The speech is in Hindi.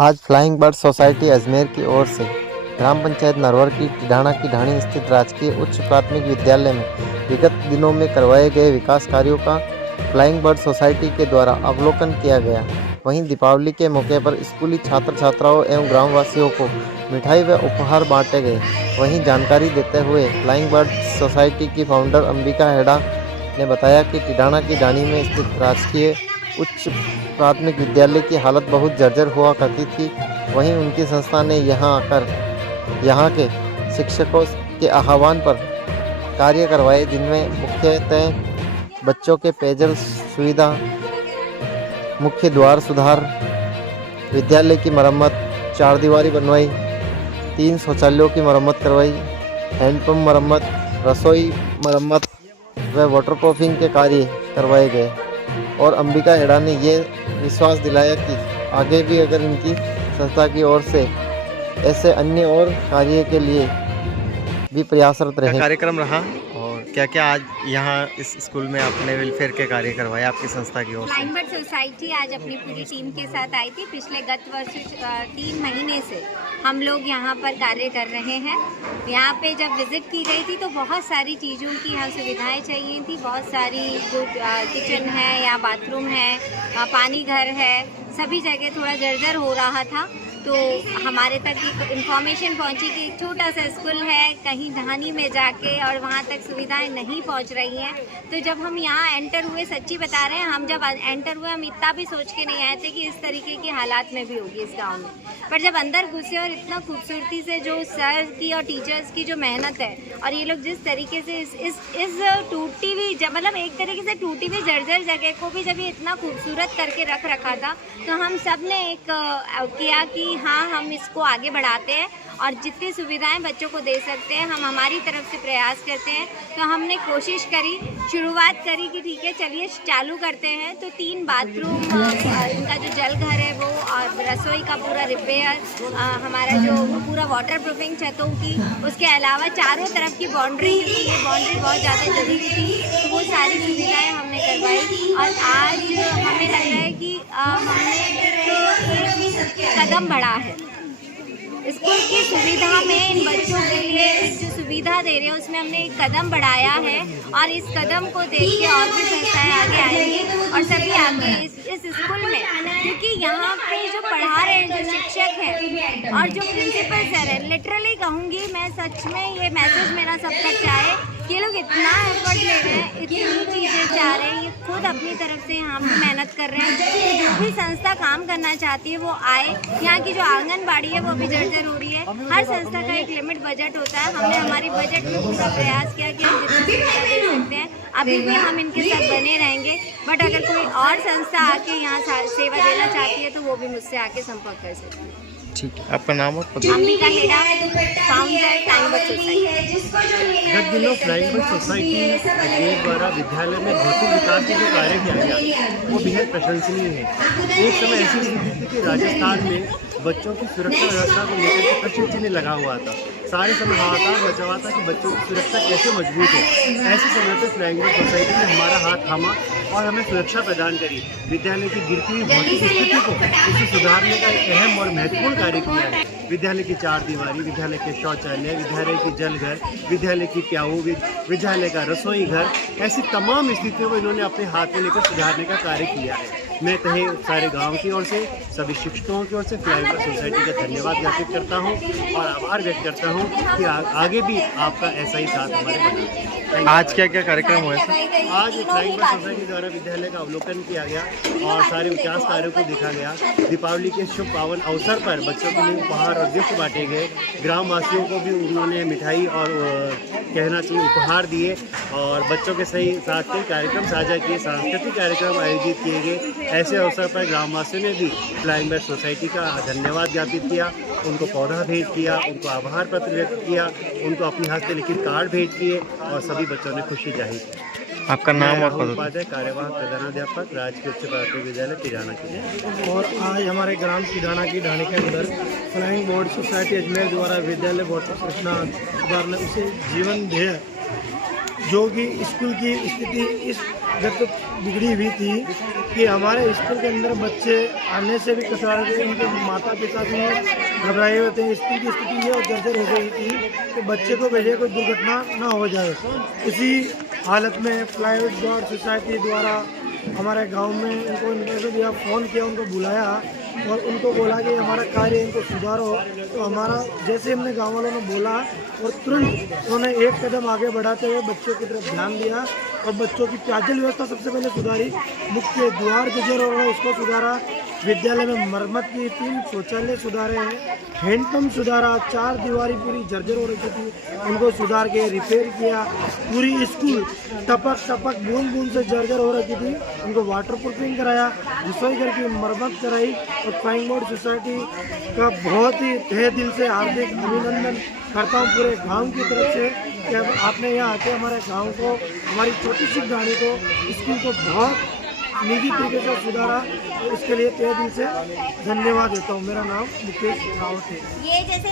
आज फ्लाइंग बर्ड सोसाइटी अजमेर की ओर से ग्राम पंचायत नरवर की टिडाना की ढाणी स्थित राजकीय उच्च प्राथमिक विद्यालय में विगत दिनों में करवाए गए विकास कार्यों का फ्लाइंग बर्ड सोसाइटी के द्वारा अवलोकन किया गया। वहीं दीपावली के मौके पर स्कूली छात्र छात्राओं एवं ग्रामवासियों को मिठाई व उपहार बांटे गए। वहीं जानकारी देते हुए फ्लाइंग बर्ड सोसाइटी की फाउंडर अंबिका हेड़ा ने बताया कि टिडाना की ढाणी में स्थित राजकीय उच्च प्राथमिक विद्यालय की हालत बहुत जर्जर हुआ करती थी। वहीं उनकी संस्था ने यहां आकर यहां के शिक्षकों के आह्वान पर कार्य करवाए, जिनमें मुख्यतः बच्चों के पेयजल सुविधा, मुख्य द्वार सुधार, विद्यालय की मरम्मत, चारदीवारी बनवाई, 3 शौचालयों की मरम्मत करवाई, हैंडपम्प मरम्मत, रसोई मरम्मत व वाटरप्रूफिंग के कार्य करवाए गए। और अंबिका हेड़ा ने ये विश्वास दिलाया कि आगे भी अगर इनकी संस्था की ओर से ऐसे अन्य और कार्य के लिए भी प्रयासरत रहे। कार्यक्रम रहा और क्या क्या आज यहाँ इस स्कूल में आपने वेलफेयर के कार्य करवाए आपकी संस्था की ओर से? फ्लाइंग बर्ड सोसाइटी आज अपनी पूरी टीम के साथ आई थी। पिछले गत वर्ष 3 महीने से हम लोग यहाँ पर कार्य कर रहे हैं। यहाँ पे जब विज़िट की गई थी तो बहुत सारी चीज़ों की यहाँ सुविधाएं चाहिए थी। बहुत सारी जो किचन है या बाथरूम है, पानी घर है, सभी जगह थोड़ा जर्जर हो रहा था। तो हमारे तक इन्फॉर्मेशन पहुंची कि एक छोटा सा स्कूल है कहीं ढाणी में जाके और वहां तक सुविधाएं नहीं पहुंच रही हैं। तो जब हम यहाँ एंटर हुए, सच्ची बता रहे हैं, हम जब एंटर हुए हम इतना भी सोच के नहीं आए थे कि इस तरीके की हालात में भी होगी इस गांव में। पर जब अंदर घुसे और इतना खूबसूरती से जो सर की और टीचर्स की जो मेहनत है और ये लोग जिस तरीके से इस टूटी हुई, मतलब एक तरीके से टूटी हुई जर्जर जगह को भी जब ये इतना खूबसूरत करके रख रखा था, तो हम सब ने एक किया कि हाँ, हम इसको आगे बढ़ाते हैं और जितनी सुविधाएं बच्चों को दे सकते हैं हम हमारी तरफ से प्रयास करते हैं। तो हमने कोशिश करी, शुरुआत करी कि ठीक है चलिए चालू करते हैं। तो 3 बाथरूम, इनका जो जल घर है वो, और रसोई का पूरा रिपेयर, हमारा जो पूरा वाटर प्रूफिंग छतों की, उसके अलावा चारों तरफ की बाउंड्री, क्योंकि ये बाउंड्री बहुत ज़्यादा जरूरी थी, तो वो सारी सुविधाएँ हमने करवाई। और आज हमें लग रहा है कि हमने एक कदम बढ़ा है स्कूल की सुविधा में। इन बच्चों के लिए जो सुविधा दे रहे हैं उसमें हमने एक कदम बढ़ाया है और इस कदम को देख के और भी संस्थाएं आगे आएंगी और सभी आगे इस स्कूल में, क्योंकि यहाँ पे जो पढ़ा रहे हैं, जो शिक्षक हैं और जो प्रिंसिपल सर हैं, लिटरली कहूँगी मैं, सच में ये मैसेज मेरा सब तक जाए कि ये लोग इतना एफर्ट ले रहे हैं, इतनी चीज़ें चाह रहे हैं, ये खुद अपनी तरफ से यहाँ पे मेहनत कर रहे हैं। जो भी संस्था काम करना चाहती है वो आए। यहाँ की जो आंगनबाड़ी है वो भी जर्जर हो रही है। हर संस्था का एक लिमिट बजट होता है। हमने हमारी बजट में पूरा प्रयास किया कि हम जितना सुविधा दे सकते हैं, अभी भी हम इनके साथ बने रहेंगे। बट अगर कोई और संस्था आके यहाँ सेवा देना चाहती है तो वो भी मुझसे आके संपर्क कर सकती है। ठीक है, आपका नाम और पता? अंबिका हेड़ा, फाउंडर फ्लाइंग बर्ड सोसाइटी। गत दिनों फ्लाइंग बर्ड सोसाइटी अजमेर द्वारा विद्यालय में भौतिक विकास के जो कार्य किया गया वो बेहद प्रशंसनीय है। एक समय ऐसी स्थिति थी कि राजस्थान में बच्चों की सुरक्षा व्यवस्था को लेकर के प्रश्न चिन्ह लगा हुआ था। सारे समय हाहाकार मचा हुआ था कि बच्चों की सुरक्षा कैसे मजबूत हो। ऐसे समय पर फ्लाइंग बर्ड सोसाइटी ने हमारा हाथ थामा और हमें सुरक्षा प्रदान करी। विद्यालय की गिरती हुई भौतिक स्थिति को उसे सुधारने का एक अहम और महत्वपूर्ण कार्य किया है। विद्यालय की चारदीवारी, विद्यालय के शौचालय, विद्यालय की जल घर, विद्यालय की प्याऊ, विद्यालय का रसोई घर, ऐसी तमाम स्थितियों को इन्होंने अपने हाथ में लेकर सुधारने का कार्य किया है। मैं कहे सारे गांव की ओर से, सभी शिक्षकों की ओर से फ्लाइंग बर्ड सोसाइटी का धन्यवाद ज्ञापित करता हूं और आभार व्यक्त करता हूं कि आगे भी आपका ऐसा ही साथ हमारे बना। आज क्या क्या कार्यक्रम हुए सर? आज फ्लाइंग बर्ड सोसाइटी द्वारा विद्यालय का अवलोकन किया गया और सारे विकास कार्यों को देखा गया। दीपावली के शुभ पावन अवसर पर बच्चों के लिए उपहार और गिफ्ट बांटे गए। ग्रामवासियों को भी उन्होंने मिठाई और कहना चाहिए उपहार दिए और बच्चों के सही साथ कई कार्यक्रम साझा किए, सांस्कृतिक कार्यक्रम आयोजित किए गए। ऐसे अवसर पर ग्रामवासियों ने भी फ्लाइंग बर्ड सोसाइटी का धन्यवाद ज्ञापित किया, उनको पौधा भेंट किया, उनको आभार पत्र व्यक्त किया, उनको अपने हाथ से लिखित कार्ड भेंट किए और सभी बच्चों ने खुशी जाहिर की। आपका नाम और पता? उपाध्याय, कार्यवाहक प्रधानाध्यापक, राजकीय उच्च प्राथमिक विद्यालय टिडाना के। और आज हमारे ग्राम टिडाना की ढाणी के अंदर फ्लाइंग बर्ड सोसाइटी अजमेर द्वारा विद्यालय भौतिक सूचना सुधारने उसे जीवन ध्येय जो कि स्कूल की स्थिति इस जब तक बिगड़ी हुई थी कि हमारे स्कूल के अंदर बच्चे आने से भी कतरा रहे थे, उनके माता पिता भी घबराए हुए थे। स्कूल की स्थिति ये जर्जर हो गई थी कि बच्चे को भेजे कोई दुर्घटना ना हो जाए। इसी हालत में फ्लाईओवर गार्ड सोसाइटी द्वारा हमारे गांव में उनको इन्फॉर्मेशन दिया, फ़ोन किया, उनको बुलाया और उनको बोला कि हमारा कार्य इनको सुधारो। तो हमारा जैसे हमने गांव वालों ने बोला और तुरंत उन्होंने एक कदम आगे बढ़ाते हुए बच्चों की तरफ ध्यान दिया और बच्चों की पेयजल व्यवस्था सबसे पहले सुधारी, मुख्य द्वार जर्जर हो रहा है उसको सुधारा, विद्यालय में मरम्मत की, 3 शौचालय सुधारे हैं, हैंडपम्प सुधारा, 4 दीवारी पूरी जर्जर हो रही थी उनको सुधार के रिपेयर किया, पूरी स्कूल टपक टपक बूंद बूंद से जर्जर हो रखी थी उनको वाटर प्रूफिंग कराया, रसोई घर की मरम्मत कराई। और फ्लाइंग बर्ड सोसाइटी का बहुत ही तहे दिल से हार्दिक अभिनंदन करता हूँ पूरे गांव की तरफ से कि अब आपने यहाँ आके हमारे गांव को, हमारी छोटी सी गाड़ी को, स्कूल को बहुत निजी तरीके से सुधारा। तो इसके लिए तहे दिल से धन्यवाद देता हूँ। मेरा नाम मुकेश रावत है। ये जैसे